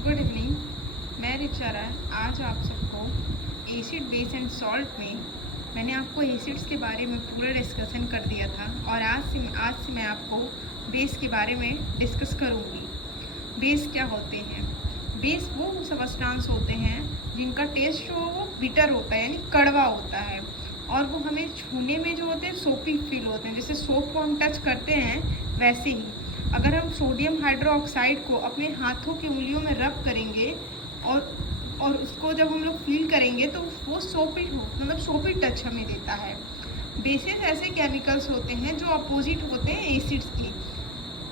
Good evening. मैं रिचा राय आज आप सबको एसिड बेस एंड सॉल्ट में मैंने आपको एसिड्स के बारे में पूरा डिस्कशन कर दिया था और आज से मैं आपको बेस के बारे में डिस्कस करूँगी। बेस क्या होते हैं? बेस वो सबस्टांस होते हैं जिनका टेस्ट जो वो बिटर होता है, यानी कड़वा होता है, और वो हमें छूने में जो होते हैं सोपी फील होते हैं। जैसे सोप को हम टच करते हैं वैसे ही अगर हम सोडियम हाइड्रोक्साइड को अपने हाथों की उंगलियों में रब करेंगे और उसको जब हम लोग फील करेंगे तो वो सोपी टच हमें देता है। बेसेस ऐसे केमिकल्स होते हैं जो अपोजिट होते हैं एसिड्स की।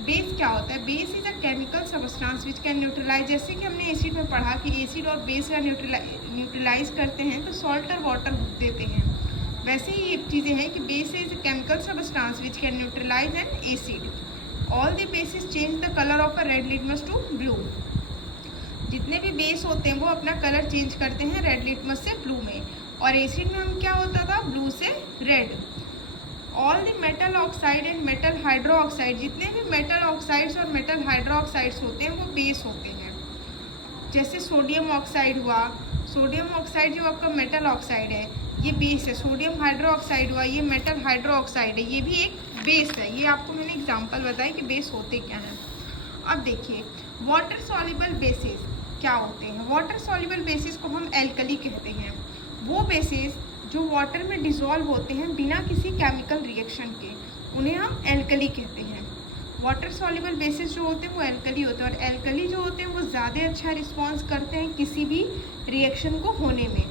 बेस क्या होता है? Base is a chemical substance which can neutralise. जैसे कि हमने एसिड में पढ़ा कि एसिड और बेस का न्यूट्रलाइज करते हैं तो सॉल्ट और वाटर देते हैं। वैसे ही ये चीज़ें हैं कि base is a chemical substance which can neutralise an acid. All the bases change the colour of a red litmus to blue. जितने भी बेस होते हैं वो अपना कलर चेंज करते हैं रेड लिटमस से ब्लू में, और एसिड में हम क्या होता था? ब्लू से red. All the metal oxide and metal hydroxide, जितने भी मेटल ऑक्साइड्स और मेटल हाइड्रोक्साइड्स होते हैं वो बेस होते हैं। जैसे सोडियम ऑक्साइड हुआ, सोडियम ऑक्साइड जो आपका मेटल ऑक्साइड है ये बेस है। सोडियम हाइड्रोक्साइड हुआ, ये मेटल हाइड्रोक्साइड है, ये भी एक बेस है। ये आपको मैंने एग्जांपल बताया कि बेस होते क्या हैं। अब देखिए वाटर सॉल्युबल बेसिस क्या होते हैं। वाटर सॉल्युबल बेसिस को हम एल्कली कहते हैं। वो बेसिस जो वाटर में डिसॉल्व होते हैं बिना किसी केमिकल रिएक्शन के, उन्हें हम एल्कली कहते हैं। वाटर सॉल्युबल बेसिस जो होते हैं वो एल्कली होते हैं, और एल्कली जो होते हैं वो ज़्यादा अच्छा रिस्पॉन्स करते हैं किसी भी रिएक्शन को होने में।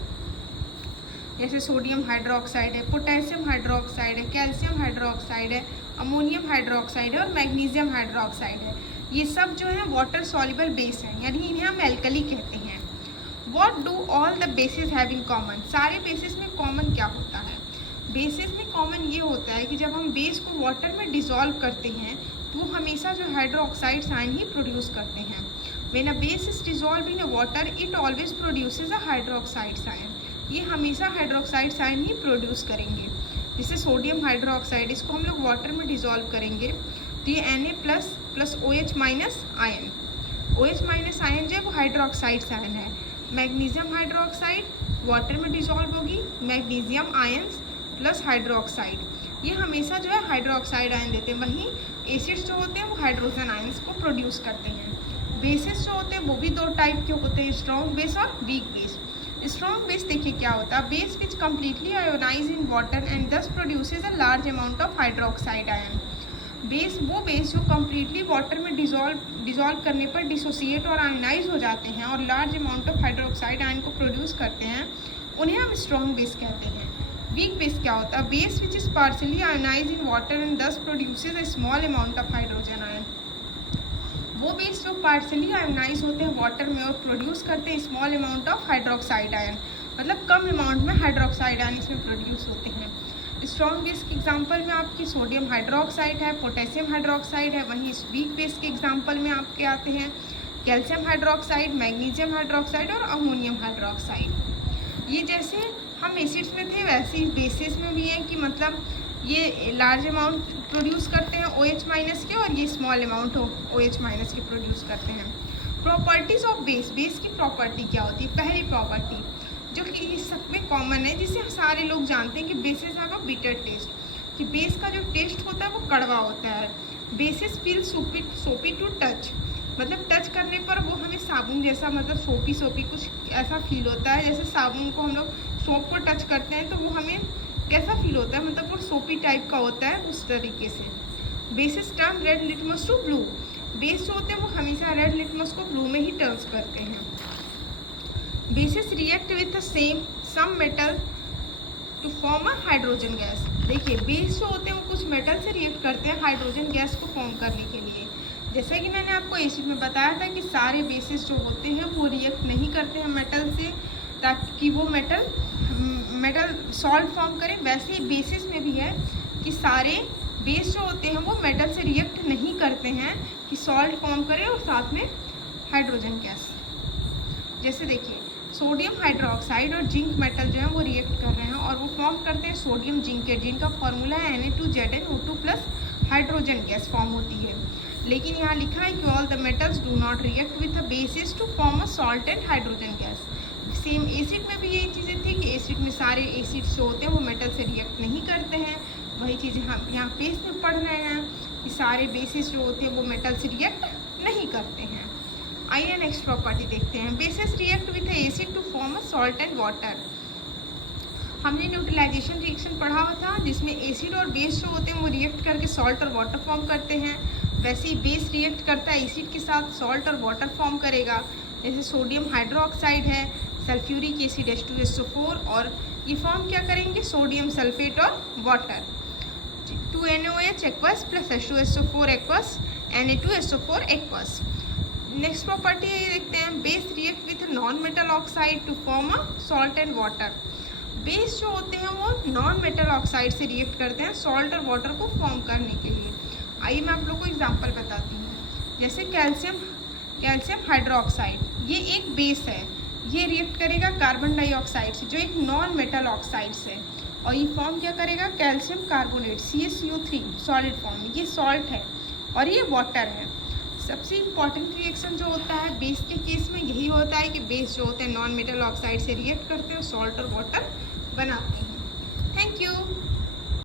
जैसे सोडियम हाइड्रोक्साइड है, पोटेशियम हाइड्रोक्साइड है, कैल्शियम हाइड्रोक्साइड है, अमोनियम हाइड्रोक्साइड है और मैग्नीशियम हाइड्रोक्साइड है। ये सब जो है वाटर सॉल्युबल बेस हैं, यानी इन्हें हम एल्कली कहते हैं। What do all the basis have in common? सारे बेसिस में कॉमन क्या होता है? बेसिस में कॉमन ये होता है कि जब हम बेस को वाटर में डिसॉल्व करते हैं तो वो हमेशा जो हाइड्रोक्साइड्स आयन ही प्रोड्यूस करते हैं। When a base is dissolve in a water it always produces a hydroxides ion. ये हमेशा हाइड्रोक्साइड्स आयन ही प्रोड्यूस करेंगे। जैसे सोडियम हाइड्रोक्साइड, इसको हम लोग वाटर में डिसॉल्व करेंगे तो ये Na plus OH minus ion, OH minus ion जो है वो हाइड्रोक्साइड्स आयन है। मैग्नीशियम हाइड्रोक्साइड वाटर में डिसॉल्व होगी, मैग्नीशियम आयन्स प्लस हाइड्रोक्साइड, ये हमेशा जो है हाइड्रोक्साइड आयन देते हैं। वहीं एसिड्स जो होते हैं वो हाइड्रोजन आयन्स को प्रोड्यूस करते हैं। बेसिस जो होते हैं वो भी दो टाइप के होते हैं, स्ट्रॉन्ग बेस और वीक बेस। स्ट्रॉन्ग बेस देखिए क्या होता है? Base which completely ionize in water and thus produces a large amount of hydroxide ion. Base वो बेस जो कम्प्लीटली वाटर में डिसॉल्व करने पर डिसोसिएट और आयोनाइज हो जाते हैं और large amount of hydroxide ion को प्रोड्यूस करते हैं, उन्हें हम स्ट्रॉन्ग बेस कहते हैं। वीक बेस क्या होता है? Base which is partially ionize in water and thus produces a small amount of hydrogen ion. वो बेस जो पार्शियली आयोनाइज होते हैं वाटर में और प्रोड्यूस करते हैं small amount of hydroxide ion, मतलब कम अमाउंट में हाइड्रोक्साइड आयन इसमें प्रोड्यूस होते हैं। स्ट्रॉन्ग बेस के एग्जांपल में आपकी सोडियम हाइड्रोक्साइड है, पोटेशियम हाइड्रोक्साइड है। वहीं वीक बेस के एग्जांपल में आपके आते हैं कैल्शियम हाइड्रोक्साइड, मैग्नीशियम हाइड्रोक्साइड और अमोनियम हाइड्रोक्साइड। ये जैसे हम एसिड्स में थे वैसे ही बेसिस में भी है कि मतलब ये लार्ज अमाउंट प्रोड्यूस करते हैं OH माइनस के, और ये स्मॉल अमाउंट OH माइनस के प्रोड्यूस करते हैं। Properties of base. बेस की प्रॉपर्टी क्या होती है? पहली प्रॉपर्टी जो कि इस सब में कॉमन है, जिसे सारे लोग जानते हैं कि basis have a bitter taste, कि बेस का जो टेस्ट होता है वो कड़वा होता है। बेसिस फील सोपी टू टच, मतलब टच करने पर वो हमें साबुन जैसा, मतलब सोपी कुछ ऐसा फील होता है। जैसे साबुन को हम लोग सोप को टच करते हैं तो वो हमें कैसा फील होता है, मतलब वो सोपी टाइप का होता है, उस तरीके से। Bases turn red litmus to blue. Base जो होते हैं वो हमेशा रेड लिटमस को ब्लू में ही टर्न्स करते हैं। Bases react with the same some metal to form a hydrogen gas. देखिए बेस जो होते हैं वो कुछ मेटल से रिएक्ट करते हैं हाइड्रोजन गैस को फॉर्म करने के लिए। जैसा कि मैंने आपको एसिड में बताया था कि सारे बेसिस जो होते हैं वो रिएक्ट नहीं करते हैं मेटल से ताकि वो मेटल सॉल्ट फॉर्म करें, वैसे ही बेसिस में भी है कि सारे बेस जो होते हैं वो मेटल से रिएक्ट नहीं करते हैं कि सॉल्ट फॉर्म करें और साथ में हाइड्रोजन गैस। जैसे देखिए सोडियम हाइड्रोक्साइड और जिंक मेटल जो है वो रिएक्ट कर रहे हैं और वो फॉर्म करते हैं सोडियम जिंकेट, जिनका फॉर्मूला है Na2ZnO2 plus hydrogen gas form होती है। लेकिन यहाँ लिखा है कि all the metals do not react with a bases to form a salt and hydrogen gas. Same acid में भी यही चीज़ें थी कि एसिड में सारे एसिड्स जो होते हैं वो मेटल से रिएक्ट नहीं करते हैं। वही चीज़ें हम यहाँ बेस में पढ़ रहे हैं कि सारे बेसिस जो होते हैं वो मेटल से रिएक्ट नहीं करते हैं। आइए नेक्स्ट प्रॉपर्टी देखते हैं। Bases react with acid to form a salt and water. हमने न्यूट्रलाइजेशन रिएक्शन पढ़ा हुआ था जिसमें एसिड और बेस जो होते हैं वो रिएक्ट करके सॉल्ट और वाटर फॉर्म करते हैं। वैसे ही बेस रिएक्ट करता है एसिड के साथ, सॉल्ट और वाटर फॉर्म करेगा। जैसे सोडियम हाइड्रोक्साइड है, सल्फ्यूरिक एसिड H2SO4, और ये फॉर्म क्या करेंगे, सोडियम सल्फेट और water. 2NaOH aqueous plus H2SO4 aqueous, Na2SO4 aqueous. Next property ये देखते हैं, base react with non metal oxide to form a salt and water. Base जो होते हैं वो नॉन मेटल ऑक्साइड से रिएक्ट करते हैं सॉल्ट और वाटर को फॉर्म करने के लिए। आइए मैं आप लोग को एग्जांपल बताती हूँ। जैसे कैल्शियम हाइड्रोक्साइड, ये एक बेस है, ये रिएक्ट करेगा कार्बन डाइऑक्साइड से जो एक नॉन मेटल ऑक्साइड से, और ये फॉर्म क्या करेगा, calcium carbonate CaCO3 solid form में। ये सॉल्ट है और ये वाटर है। सबसे इम्पॉर्टेंट रिएक्शन जो होता है बेस के केस में यही होता है कि बेस जो होते हैं नॉन मेटल ऑक्साइड से रिएक्ट करते हैं, सॉल्ट और वाटर बनाते हैं।